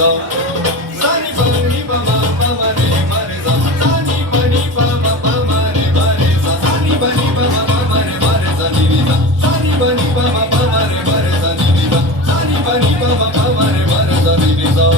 सा सानी बनी बमा बमा रे मरे सा सानी बनी बमा बमा रे मरे सा सानी बनी बमा बमा रे मरे सा नी सा सानी बनी बमा बमा रे मरे सा नी सा सानी बनी बमा बमा रे मरे सा नी सा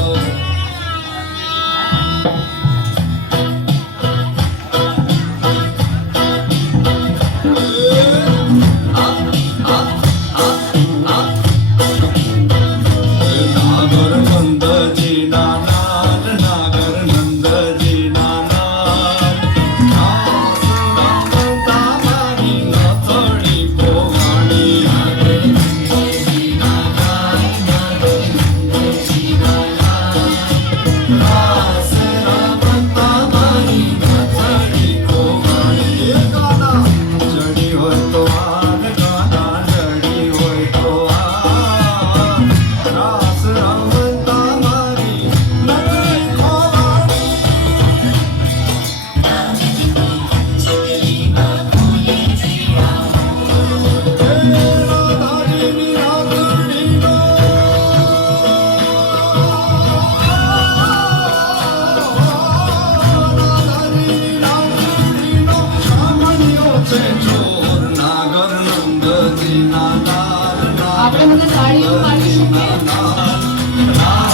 આપણે બધા સાડીઓ પાડી શકીએ.